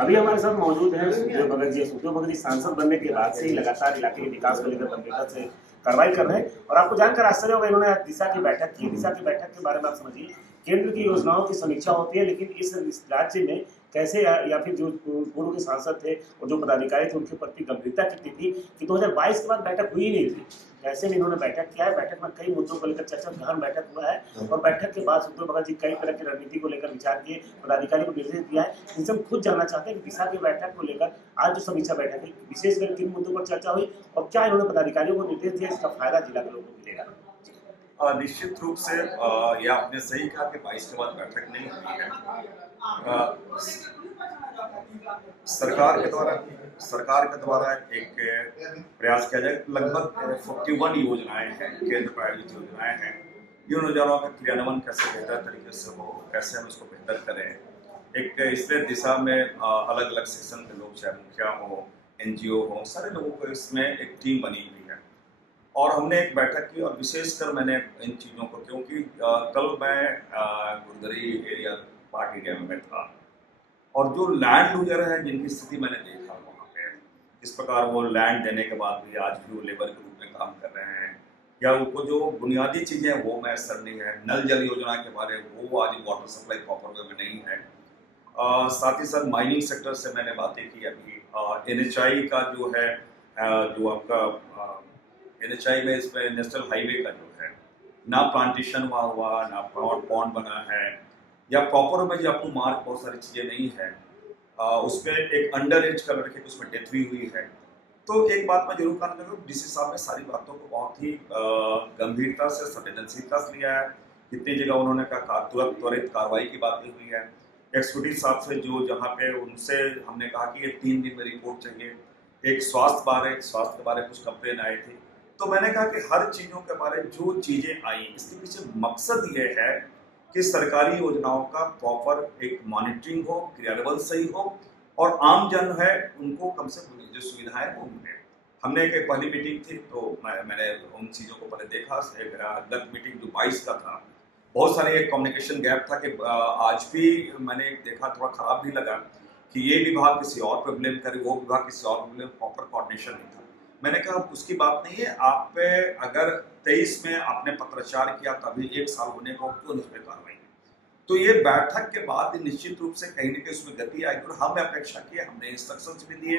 अभी हमारे साथ मौजूद है सुखदेव भगत जी। सुखदेव भगत जी सांसद बनने के बाद से ही लगातार इलाके के विकास को लेकर गंभीरता से कार्रवाई कर रहे हैं और आपको जानकर आश्चर्य होगा, इन्होंने दिशा की बैठक की। दिशा की बैठक के बारे में आप समझिए, केंद्र की योजनाओं की समीक्षा होती है, लेकिन इस राज्य में कैसे या फिर जो पूर्व के सांसद थे और जो पदाधिकारी थे उनके प्रति गंभीरता कितनी थी कि 2022 के बाद बैठक हुई नहीं थी। ऐसे में इन्होंने बैठक किया है। बैठक में कई मुद्दों को लेकर चर्चा, गहन बैठक हुआ है और बैठक के बाद सुखदेव भगत जी कई तरह की रणनीति को लेकर विचार किए, पदाधिकारी को निर्देश दिया है। इनसे हम खुद जानना चाहते हैं कि दिशा की बैठक को लेकर आज जो समीक्षा बैठक हुई, विशेषकर किन मुद्दों पर चर्चा हुई और क्या इन्होंने पदाधिकारियों को निर्देश दिया, इसका फायदा जिला के लोगों को मिलेगा। निश्चित रूप से यह आपने सही कहा कि 22 के बाद बैठक नहीं हुई है। सरकार के द्वारा एक प्रयास किया जाए। लगभग 41 योजनाएं हैं, केंद्र प्रायोजित योजनाएं हैं। इन योजनाओं का क्रियान्वयन कैसे बेहतर तरीके से हो, कैसे हम इसको बेहतर करें। एक इसमें दिशा में अलग अलग सेक्शन के लोग, चाहे मुखिया हो, NGO हो, सारे लोगों को इसमें एक टीम बनी हुई है और हमने एक बैठक की। और विशेषकर मैंने इन चीज़ों को, क्योंकि कल मैं गुरदरी एरिया पार्क एरिया में था और जो लैंड लूजर है जिनकी स्थिति मैंने देखा वहाँ पे, किस प्रकार वो लैंड देने के बाद भी आज भी वो लेबर के रूप में काम कर रहे हैं, या उनको जो बुनियादी चीज़ें वो मैसर नहीं है। नल जल योजना के बारे में वो आज वाटर सप्लाई प्रॉपर वे में नहीं है। साथ ही साथ माइनिंग सेक्टर से मैंने बातें की। अभी NHI का जो है, जो आपका NHI में इसमें नेशनल हाईवे का जो है, ना प्लांटेशन वहाँ हुआ, ना पॉन्ड बना है, या प्रॉपर में जो आपको मार्क बहुत सारी चीज़ें नहीं है। उसमें एक अंडर एज का लड़के की उसमें डेथ भी हुई है। तो एक बात मैं जरूर कहना चाहूँगा, DC साहब ने सारी बातों को बहुत ही गंभीरता से, संवेदनशीलता से लिया है। कितनी जगह उन्होंने कहा त्वरित कार्रवाई की बातें हुई है। एक्सिक्यूटिव साहब से जो जहाँ पे उनसे हमने कहा कि ये 3 दिन में रिपोर्ट चाहिए। एक स्वास्थ्य के बारे में कुछ कंप्लेन आए थे, तो मैंने कहा कि हर चीज़ों के बारे में जो चीज़ें आई, इसके पीछे मकसद ये है कि सरकारी योजनाओं का प्रॉपर एक मॉनिटरिंग हो, क्रियान्वयन सही हो और आम जन है उनको कम से कम जो सुविधाएं वो मिले। हमने एक पहली मीटिंग थी तो मैंने उन चीज़ों को पहले देखा। गत मीटिंग जो 22 का था, बहुत सारे एक कम्युनिकेशन गैप था कि आज भी मैंने देखा, थोड़ा खराब भी लगा कि ये विभाग किसी और पर ब्लेम करे, वो विभाग किसी और पर ब्लेम, प्रॉपर कोऑर्डिनेशन नहीं था। मैंने कहा उसकी बात नहीं है, आप पे अगर 23 में आपने पत्राचार किया तभी 1 साल होने को क्यों उस पर कार्रवाई। तो ये बैठक के बाद निश्चित रूप से कहीं ना कहीं उसमें गति आएगी और हमने अपेक्षा की, हमने इंस्ट्रक्शंस भी दिए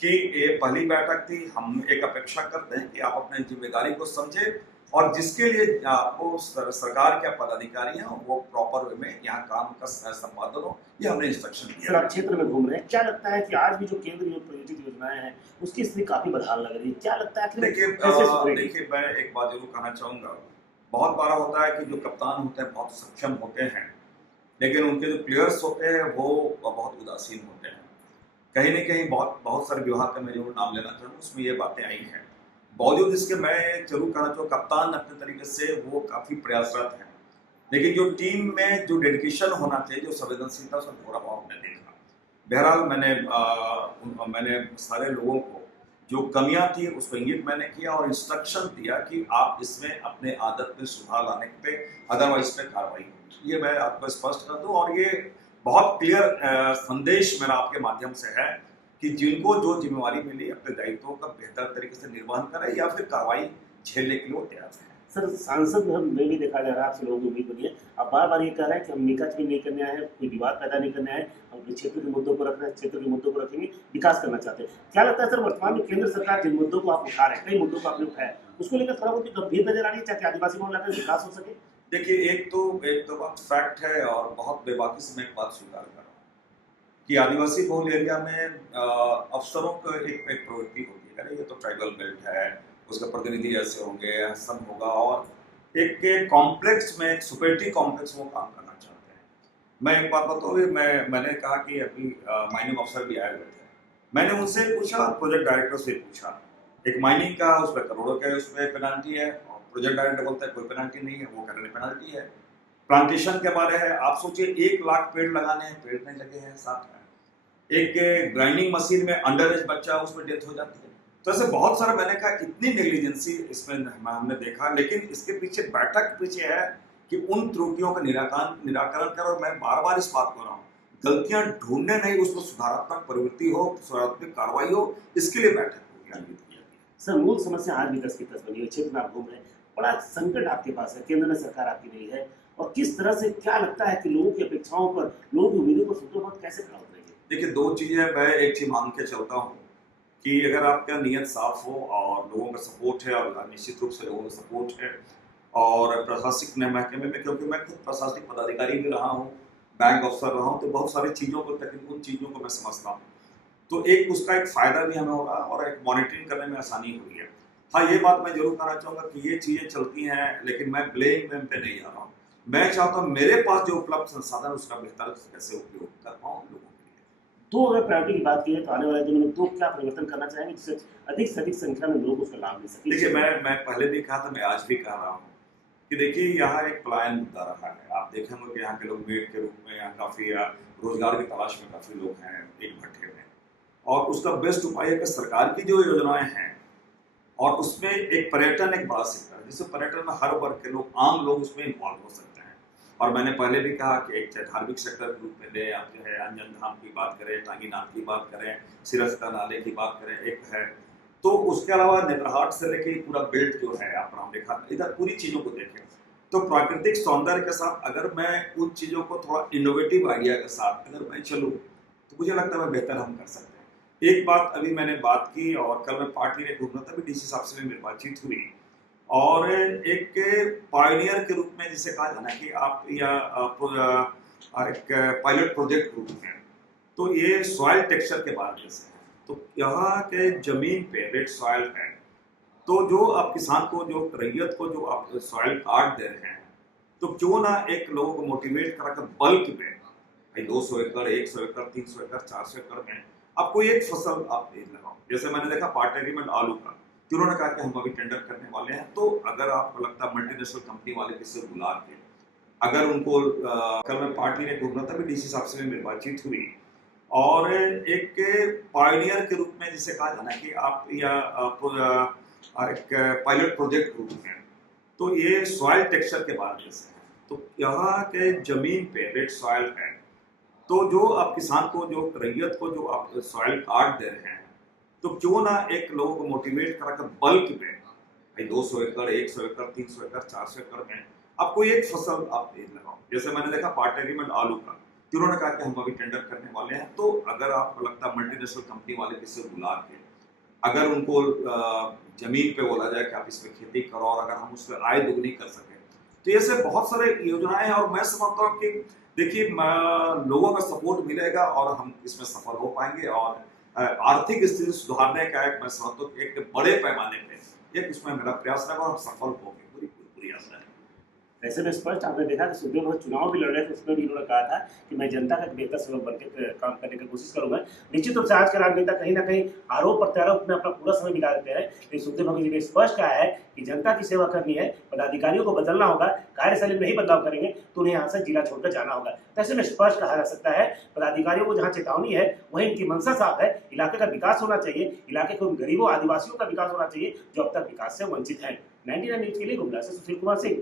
कि ये पहली बैठक थी, हम एक अपेक्षा करते हैं कि आप अपनी जिम्मेदारी को समझे और जिसके लिए आपको सरकार के पदाधिकारी हैं वो प्रॉपर वे में यहाँ काम का संपादन हो, ये हमने इंस्ट्रक्शन दिया। सर, आप क्षेत्र में घूम रहे हैं, क्या लगता है कि आज भी जो केंद्र प्रायोजित योजनाएं हैं उसकी स्थिति काफी बदहाल लग रही है, क्या लगता है? देखिए मैं एक बात जरूर कहना चाहूँगा। बहुत बार होता है कि जो कप्तान होते हैं बहुत सक्षम होते हैं, लेकिन उनके जो प्लेयर्स होते हैं वो बहुत उदासीन होते हैं। कहीं न कहीं बहुत सारे विभाग का मैं जरूर नाम लेना चाहूँगा, उसमें ये बातें आई हैं। बावजूद इसके मैं जरूर कहना चाहूँ, कप्तान अपने तरीके से वो काफ़ी प्रयासरत हैं, लेकिन जो टीम में जो डेडिकेशन होना चाहिए, जो संवेदनशीलता, उसका थोड़ा बहुत मैं देखा। बहरहाल मैंने सारे लोगों को जो कमियां थी उस पर इंगित मैंने किया और इंस्ट्रक्शन दिया कि आप इसमें अपने आदत में सुधार लाने पे, अदरवाइज पे कार्रवाई हो। ये मैं आपको स्पष्ट कर दूं और ये बहुत क्लियर संदेश मेरा आपके माध्यम से है कि जिनको जो जिम्मेवारी मिली अपने दायित्वों का बेहतर तरीके से निर्वहन करें या फिर कार्रवाई झेलने के लिए तैयार है। सर, सांसद में भी देखा जा रहा है, आपसे लोगों की उम्मीद बनी है, आप बार बार ये कह रहे हैं कि हम निकाच भी नहीं करने आए हैं, कोई विवाद पैदा नहीं करने आए, हम अपने क्षेत्र के मुद्दों को रख रहे हैं, क्षेत्र के मुद्दों को रखेंगे, विकास करना चाहते हैं। क्या लगता है सर, वर्तमान में केंद्र सरकार जिन मुद्दों को आप उठा रहे हैं, कई मुद्दों को आपने उठाया, उसको लेकर थोड़ा बहुत गंभीर नजर आ रही है, चाहे आदिवासी बहुल इलाके में विकास हो सके? देखिए, एक तो बात फैक्ट है और बहुत बेबाकी से मैं एक बात स्वीकार कर रहा हूँ कि आदिवासी बहुल एरिया में अफसरों का एक प्रवृत्ति होती है, अरे ये तो ट्राइबल बेल्ट है, उसका प्रतिनिधि ऐसे होंगे, ऐसा होगा, और एक कॉम्प्लेक्स में, एक सुपेरिटी कॉम्प्लेक्स वो काम करना चाहते हैं। मैं एक बात बताऊँ, मैंने कहा कि अभी माइनिंग अफसर भी आए हुए थे, मैंने उनसे पूछा, प्रोजेक्ट डायरेक्टर से पूछा, एक माइनिंग का उस पर करोड़ों के उस पर पेनाल्टी है और प्रोजेक्ट डायरेक्टर बोलता है कोई पेनाल्टी नहीं है, वो कह रहे पेनाल्टी है। प्लांटेशन के बारे है, आप सोचिए 1 लाख पेड़ लगाने हैं, पेड़ नहीं लगे हैं साथ में। एक ग्राइंडिंग मशीन में अंडर एज बच्चा उसमें डेथ हो जाती है। तो ऐसे बहुत सारा, मैंने कहा इतनी नेग्लिजेंसी इसमें हमने देखा, लेकिन इसके पीछे बैठक के पीछे है कि उन त्रुटियों का निराकरण करो। मैं बार बार इस बात को रहा हूँ, गलतियां ढूंढने नहीं, उसमें सुधारात्मक प्रवृत्ति हो, सुधारात्मक कार्रवाई हो, इसके लिए बैठक होगी, आयोजित की जाती है। सर, मूल समस्या आज भी 10 की 10 बनी है, क्षेत्र में आप घूम रहे हैं, बड़ा संकट आपके पास है, केंद्र में सरकार आपकी नहीं है, और किस तरह से क्या लगता है कि लोगों की अपेक्षाओं पर, लोगों की उम्मीदों पर सुतों पर कैसे खड़ा उतरेंगे? देखिए, दो चीजें मैं एक चीज मान के चलता हूँ कि अगर आपका नियत साफ हो और लोगों का सपोर्ट है, और निश्चित रूप से लोगों का सपोर्ट है, और प्रशासनिक महकमे में, क्योंकि मैं खुद प्रशासनिक पदाधिकारी भी रहा हूँ, बैंक अफसर रहा हूँ, तो बहुत सारी चीज़ों को, तकनीक उन चीज़ों को मैं समझता हूँ। तो एक उसका एक फ़ायदा भी हमें हो रहा है और एक मॉनिटरिंग करने में आसानी हो रही है। हाँ, ये बात मैं जरूर कहना चाहूँगा कि ये चीज़ें चलती हैं, लेकिन मैं ब्लेम वेम पे नहीं आ रहा हूँ। मैं चाहता हूँ मेरे पास जो उपलब्ध संसाधन उसका बेहतर कैसे उपयोग कर पाऊँ लोगों के लिए। तो अगर प्रायोरिटी की बात की है तो आने वाले दिनों में तो क्या परिवर्तन करना चाहेंगे जिससे अधिक से अधिक संख्या में लोग उसका लाभ ले सकें? देखिए, मैं पहले भी कहा था, मैं आज भी कह रहा हूँ कि देखिए, यहाँ एक पलायन मुद्दा रहा है। आप देखेंगे कि यहाँ के लोग मेड के रूप में यहाँ काफ़ी रोजगार की तलाश में काफ़ी लोग हैं एक भट्टे में, और उसका बेस्ट उपाय है कि सरकार की जो योजनाएं हैं, और उसमें एक पर्यटन एक बड़ा सेक्टर है, जिससे पर्यटन में हर वर्ग के लोग, आम लोग उसमें इन्वॉल्व हो सकते हैं। और मैंने पहले भी कहा कि एक धार्मिक सेक्टर के रूप में ले, आप जो है अंजन धाम की बात करें, टांगी नाथ की बात करें, सिरस्ता नाले की बात करें, एक है, तो उसके अलावा नेत्रहाट से लेके पूरा बेल्ट जो है आप राम रेखा, इधर पूरी चीज़ों को देखें तो प्राकृतिक सौंदर्य के साथ अगर मैं उन चीज़ों को थोड़ा इनोवेटिव आइडिया के साथ अगर मैं चलूँ, तो मुझे लगता है मैं बेहतर हम कर सकते हैं। एक बात अभी मैंने बात की, और कल मैं पार्टी ने घूमना था, भी डीसी साहब से मेरी बातचीत हुई, और एक पायनियर के रूप में जिसे कहा जाए ना कि आप या एक पायलट प्रोजेक्ट के रूप में, तो ये सॉइल टेक्सचर के बारे से है। तो यहाँ के जमीन पे रेड सॉइल है, तो जो आप किसान को, जो रैयत को जो आप सॉइल कार्ड दे रहे हैं, तो क्यों ना एक लोगों को मोटिवेट कराकर बल्क में, भाई 200 एकड़, 100 एकड़, 300 एकड़, 400 एकड़ में आप कोई एक फसल आप लगाओ। जैसे मैंने देखा पार्ट एग्रीमेंट आलू का, तो उन्होंने कहा कि हम अभी टेंडर करने वाले हैं, तो अगर आपको लगता है मल्टीनेशनल कंपनी वाले किसी बुला के, अगर उनको कल मैं पार्टी ने घूमना था, भी डीसी साहब से मेरी बातचीत हुई, और एक पायनियर के रूप में जिसे कहा जाए ना कि आप या एक पायलट प्रोजेक्ट के रूप में, तो ये सॉइल टेक्सचर के बारे से है। तो यहाँ के जमीन पे रेड सॉइल है, तो जो आप किसान को, जो रैयत को जो आप सॉइल कार्ड दे रहे हैं, तो क्यों ना एक लोगों को मोटिवेट कराकर बल्क में, भाई 200 एकड़, 100 एकड़, 300 एकड़, 400 एकड़ में आप कोई एक फसल आप लगाओ। जैसे मैंने देखा पार्ट एग्रीमेंट आलू का, तो उन्होंने कहा कि हम अभी टेंडर करने वाले हैं, तो अगर आपको लगता है मल्टीनेशनल कंपनी वाले किसी बुला के, अगर उनको जमीन पे बोला जाए कि आप इसमें खेती करो, और अगर हम उससे आय दोगुनी कर सकें, तो ऐसे बहुत सारे योजनाएं हैं। और मैं समझता हूँ कि देखिए, लोगों का सपोर्ट मिलेगा और हम इसमें सफल हो पाएंगे, और आर्थिक स्थिति सुधारने का एक, मैं समझता हूँ एक बड़े पैमाने पे एक उसमें मेरा प्रयास रहेगा, और हम सफल होंगे, पूरी पूरी आशा है। ऐसे में स्पष्ट आपने देखा कि सुखदेव भगत चुनाव भी लड़ रहे थे, उसमें भी उन्होंने कहा था कि मैं जनता का बेहतर सेवक बनकर काम करने की कोशिश करूंगा। निश्चित रूप से आज के राजनेता कहीं ना कहीं आरोप प्रत्यारोप में अपना पूरा समय बिता देते हैं, लेकिन सुखदेव भगत जी ने स्पष्ट कहा है कि जनता की सेवा करनी है, पदाधिकारियों को बदलना होगा, कार्यशैली में नहीं बदलाव करेंगे तो उन्हें यहाँ से जिला छोड़कर जाना होगा। तो ऐसे में स्पष्ट कहा जा सकता है, पदाधिकारियों को जहाँ चेतावनी है वहीं इनकी मंशा साफ है, इलाके का विकास होना चाहिए, इलाके के उन गरीबों आदिवासियों का विकास होना चाहिए जो अब तक विकास से वंचित हैं। 99 न्यूज के लिए गुमला से सुशील कुमार सिंह।